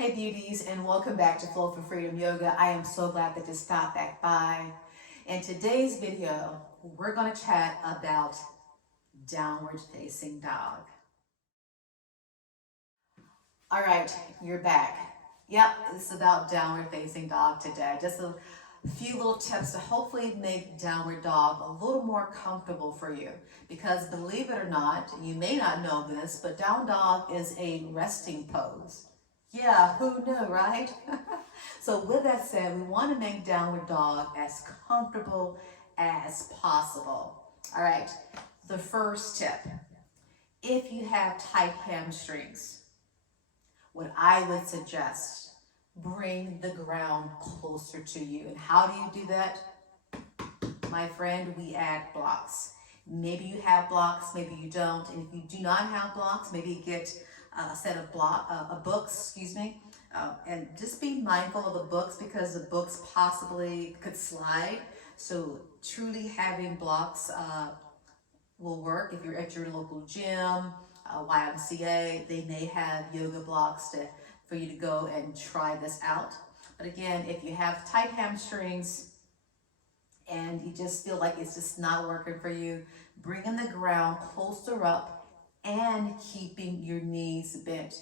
Hey beauties, and welcome back to Flow for Freedom Yoga. I am so glad that you stopped back by. In today's video, we're going to chat about downward facing dog. All right, you're back. Yep, this is about downward facing dog today. Just a few little tips to hopefully make downward dog a little more comfortable for you. Because believe it or not, you may not know this, but down dog is a resting pose. Yeah, who knew, right? So with that said, we want to make downward dog as comfortable as possible. All right, the first tip, if you have tight hamstrings, what I would suggest, bring the ground closer to you. And how do you do that? My friend, we add blocks. Maybe you have blocks, maybe you don't. And if you do not have blocks, maybe get a set of books, and just be mindful of the books because the books possibly could slide. So truly having blocks will work. If you're at your local gym, YMCA, they may have yoga blocks for you to go and try this out. But again, if you have tight hamstrings and you just feel like it's just not working for you, bringing the ground closer up and keeping your knees bent.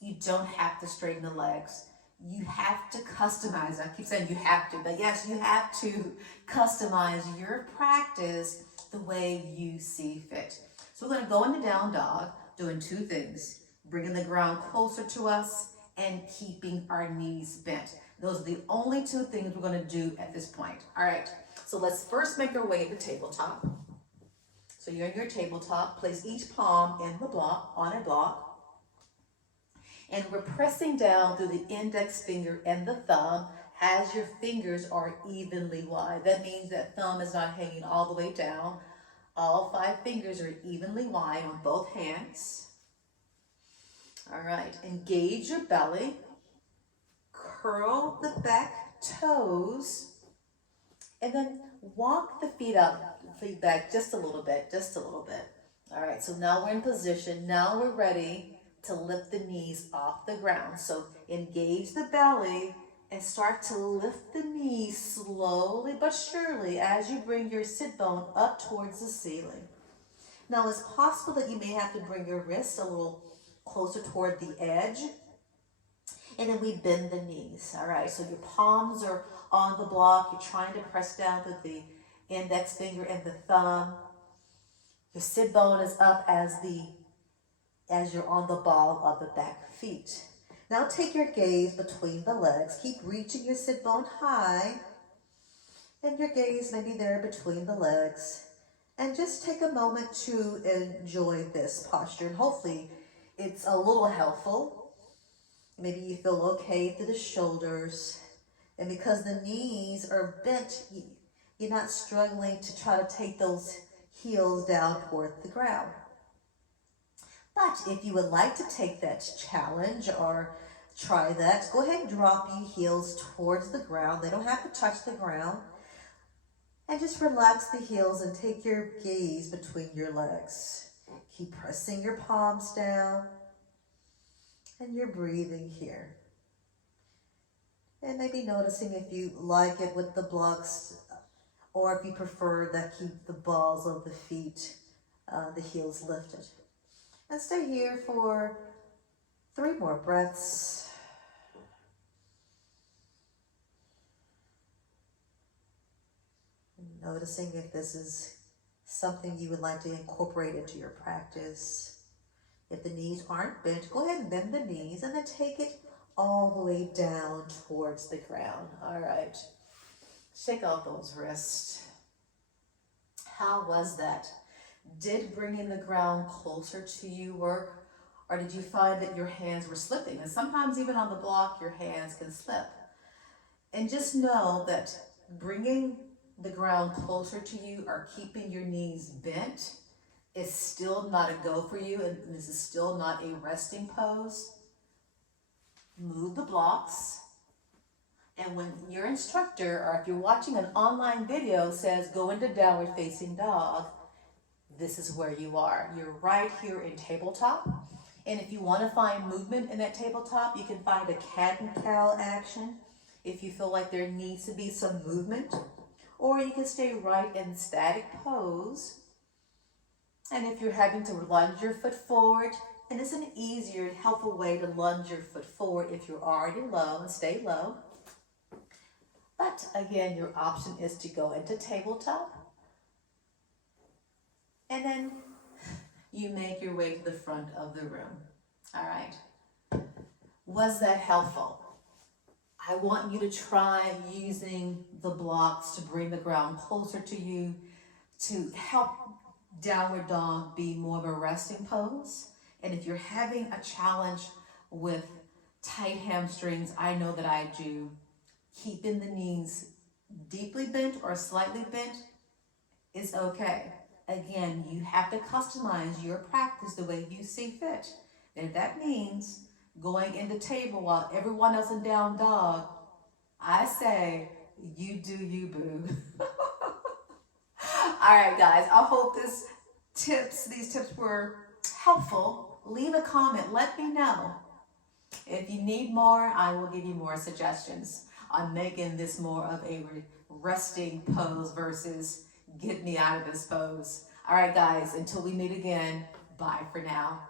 You don't have to straighten the legs. You have to customize. I keep saying you have to, but yes, you have to customize your practice the way you see fit. So we're going to go into down dog doing two things, bringing the ground closer to us and keeping our knees bent. Those are the only two things we're going to do at this point. All right, so let's first make our way to the tabletop. So you're in your tabletop, place each palm in the block, on a block, and we're pressing down through the index finger and the thumb as your fingers are evenly wide. That means that thumb is not hanging all the way down. All 5 fingers are evenly wide on both hands. All right, engage your belly, curl the back toes, and then walk the feet back just a little bit, All right, so now we're in position. Now we're ready to lift the knees off the ground. So engage the belly and start to lift the knees slowly but surely as you bring your sit bone up towards the ceiling. Now it's possible that you may have to bring your wrists a little closer toward the edge. And then we bend the knees. All right, so your palms are on the block. You're trying to press down with the index finger and the thumb. Your sit bone is up as you're on the ball of the back feet. Now take your gaze between the legs. Keep reaching your sit bone high. And your gaze may be there between the legs. And just take a moment to enjoy this posture. And hopefully it's a little helpful. Maybe you feel okay through the shoulders. And because the knees are bent, you're not struggling to try to take those heels down toward the ground. But if you would like to take that challenge or try that, go ahead and drop your heels towards the ground. They don't have to touch the ground. And just relax the heels and take your gaze between your legs. Keep pressing your palms down. And you're breathing here. And maybe noticing if you like it with the blocks or if you prefer that keep the balls of the feet, the heels lifted. And stay here for 3 more breaths. Noticing if this is something you would like to incorporate into your practice. If the knees aren't bent, go ahead and bend the knees and then take it all the way down towards the ground. All right, shake out those wrists. How was that? Did bringing the ground closer to you work? Or did you find that your hands were slipping? And sometimes even on the block, your hands can slip. And just know that bringing the ground closer to you or keeping your knees bent is still not a go for you, and this is still not a resting pose. Move the blocks. And when your instructor, or if you're watching an online video, says go into downward facing dog, this is where you are. You're right here in tabletop. And if you want to find movement in that tabletop, you can find a cat and cow action if you feel like there needs to be some movement. Or you can stay right in static pose. And if you're having to lunge your foot forward, and it's an easier and helpful way to lunge your foot forward if you're already low and stay low. But again, your option is to go into tabletop. And then you make your way to the front of the room. All right. Was that helpful? I want you to try using the blocks to bring the ground closer to you to help downward dog be more of a resting pose. And if you're having a challenge with tight hamstrings, I know that I do, keeping the knees deeply bent or slightly bent is okay. Again, you have to customize your practice the way you see fit. And if that means going into table while everyone else in down dog, I say, you do you, boo. All right, guys, I hope these tips were helpful. Leave a comment, let me know. If you need more, I will give you more suggestions on making this more of a resting pose versus get me out of this pose. All right, guys, until we meet again, bye for now.